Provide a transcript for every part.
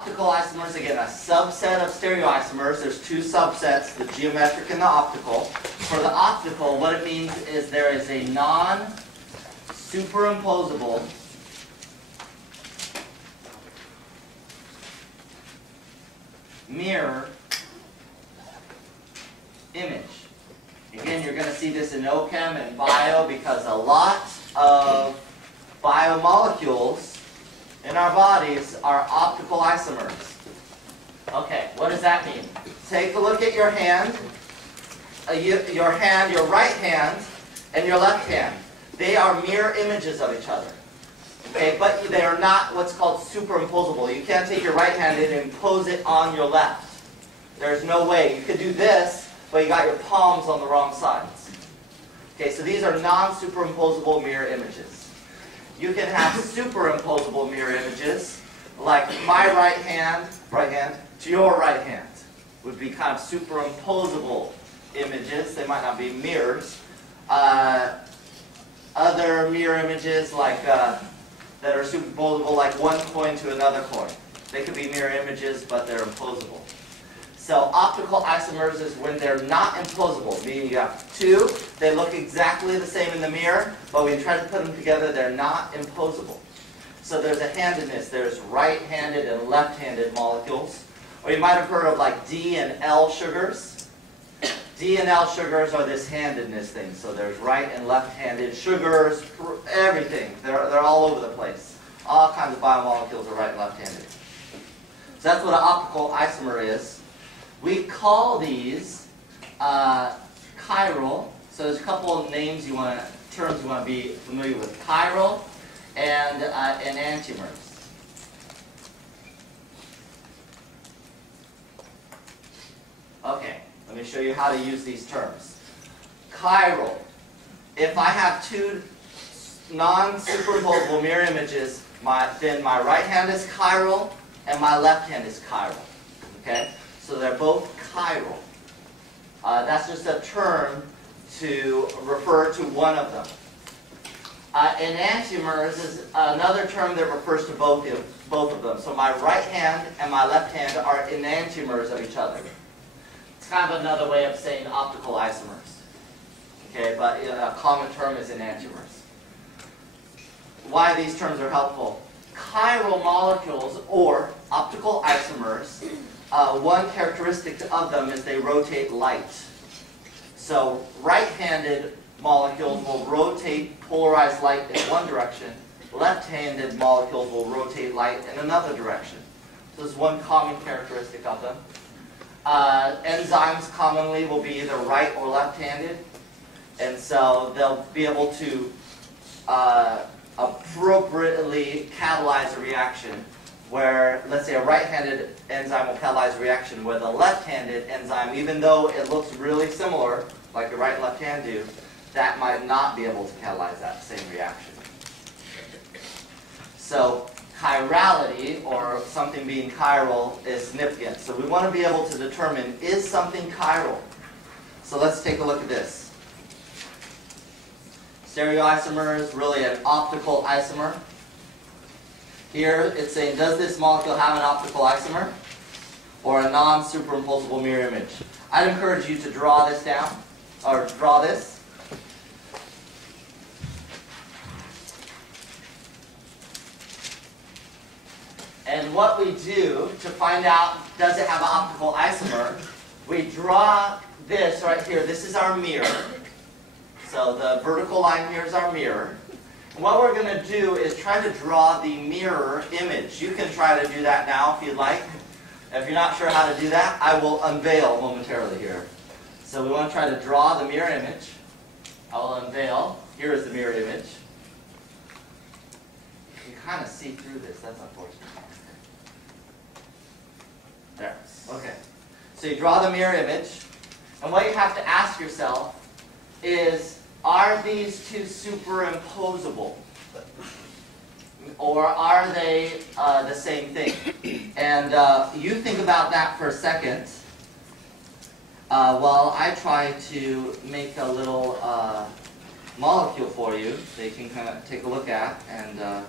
Optical isomers, again, a subset of stereoisomers. There's two subsets, the geometric and the optical. For the optical, what it means is there is a non-superimposable mirror image. Again, you're going to see this in OChem and bio because a lot of biomolecules in our bodies are optical isomers. Okay, what does that mean? Take a look at your hand, your right hand, and your left hand. They are mirror images of each other. Okay, but they are not what's called superimposable. You can't take your right hand and impose it on your left. There's no way. You could do this, but you got your palms on the wrong sides. Okay, so these are non-superimposable mirror images. You can have superimposable mirror images, like my right hand to your right hand would be kind of superimposable images. They might not be mirrors. Other mirror images like that are superimposable, like one coin to another coin. They could be mirror images, but they're imposable. So optical isomers is when they're not imposable, meaning you have two, they look exactly the same in the mirror, but when you try to put them together, they're not imposable. So there's a handedness. There's right-handed and left-handed molecules. Or you might have heard of like D and L sugars. D and L sugars are this handedness thing. So there's right and left-handed sugars, everything. They're all over the place. All kinds of biomolecules are right and left-handed. So that's what an optical isomer is. We call these chiral. So there's a couple of terms you want to be familiar with: chiral and enantiomers. Okay, let me show you how to use these terms. Chiral. If I have two non-superimposable mirror images, then my right hand is chiral and my left hand is chiral. Okay. So they're both chiral. That's just a term to refer to one of them. Enantiomers is another term that refers to both of them. So my right hand and my left hand are enantiomers of each other. It's kind of another way of saying optical isomers. Okay, but a common term is enantiomers. Why these terms are helpful? Chiral molecules, or optical isomers, one characteristic of them is they rotate light. So right-handed molecules will rotate polarized light in one direction. Left-handed molecules will rotate light in another direction. So this is one common characteristic of them. Enzymes commonly will be either right or left-handed. And so they'll be able to appropriately catalyze a reaction where, let's say, a right-handed enzyme will catalyze a reaction where the left-handed enzyme, even though it looks really similar, like the right and left hand do, that might not be able to catalyze that same reaction. So chirality, or something being chiral, is significant. So we want to be able to determine, is something chiral? So let's take a look at this. Stereoisomer is really an optical isomer. Here it's saying, does this molecule have an optical isomer or a non-superimposable mirror image? I'd encourage you to draw this down, or draw this. And what we do to find out, does it have an optical isomer, we draw this right here. This is our mirror. So the vertical line here is our mirror. And what we're going to do is try to draw the mirror image. You can try to do that now if you'd like. If you're not sure how to do that, I will unveil momentarily here. So we want to try to draw the mirror image. I will unveil. Here is the mirror image. You can kind of see through this. That's unfortunate. There. Okay. So you draw the mirror image. And what you have to ask yourself is, are these two superimposable? Or are they the same thing? And you think about that for a second while I try to make a little molecule for you that you can kind of take a look at and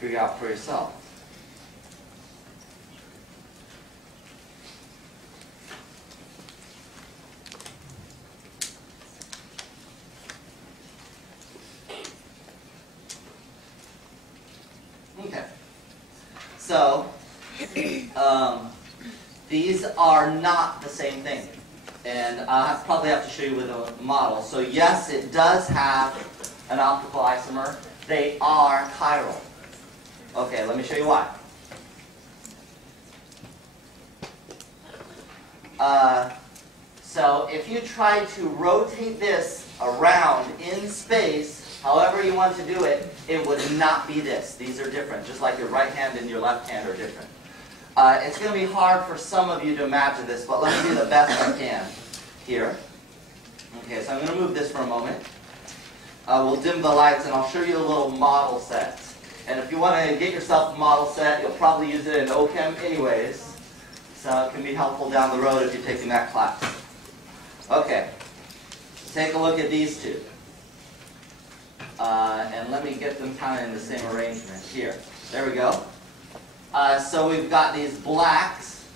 figure out for yourself. So, these are not the same thing. And I'll probably have to show you with a model. So yes, it does have an optical isomer. They are chiral. Okay, let me show you why. So if you try to rotate this around in space, however you want to do it, it would not be this. These are different, just like your right hand and your left hand are different. It's going to be hard for some of you to imagine this, but let me do the best I can here. Okay, so I'm going to move this for a moment. We'll dim the lights and I'll show you a little model set. And if you want to get yourself a model set, you'll probably use it in OChem anyways. So it can be helpful down the road if you're taking that class. Okay, take a look at these two. And let me get them kind of in the same arrangement here. There we go. So we've got these blacks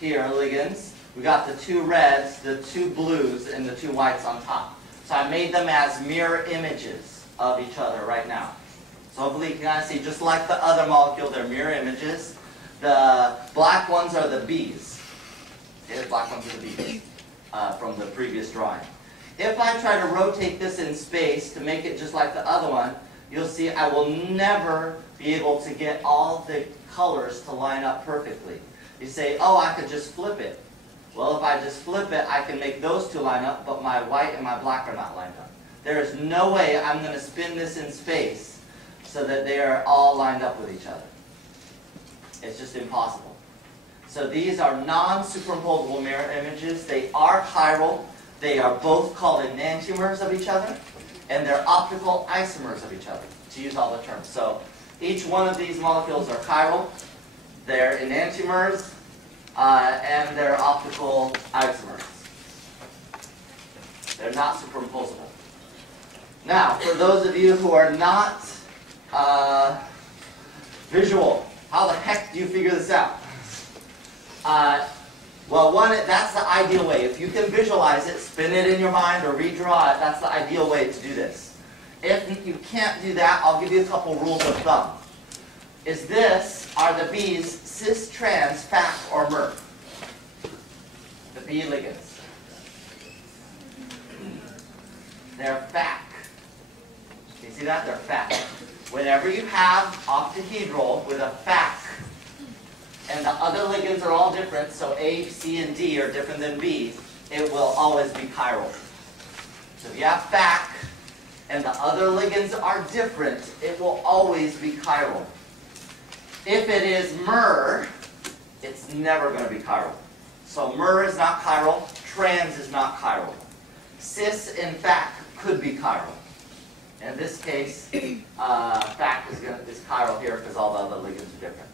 here, ligands. We've got the two reds, the two blues, and the two whites on top. So I made them as mirror images of each other right now. So hopefully you can kind of see, just like the other molecule, they're mirror images. The black ones are the B's. Okay, the black ones are the B's from the previous drawing. If I try to rotate this in space to make it just like the other one, you'll see I will never be able to get all the colors to line up perfectly. You say, oh, I could just flip it. Well, if I just flip it, I can make those two line up, but my white and my black are not lined up. There is no way I'm going to spin this in space so that they are all lined up with each other. It's just impossible. So these are non-superimposable mirror images. They are chiral. They are both called enantiomers of each other, and they're optical isomers of each other, to use all the terms. So each one of these molecules are chiral. They're enantiomers, and they're optical isomers. They're not superimposable. Now, for those of you who are not visual, how the heck do you figure this out? Well, that's the ideal way. If you can visualize it, spin it in your mind, or redraw it, that's the ideal way to do this. If you can't do that, I'll give you a couple rules of thumb. Are the B's cis, trans, FAC, or mer? The B ligands. They're FAC. You see that? They're FAC. Whenever you have octahedral with a FAC, and the other ligands are all different, so A, C, and D are different than B, it will always be chiral. So if you have FAC, and the other ligands are different, it will always be chiral. If it is mer, it's never going to be chiral. So mer is not chiral, trans is not chiral. Cis and FAC could be chiral. In this case, FAC is chiral here because all the other ligands are different.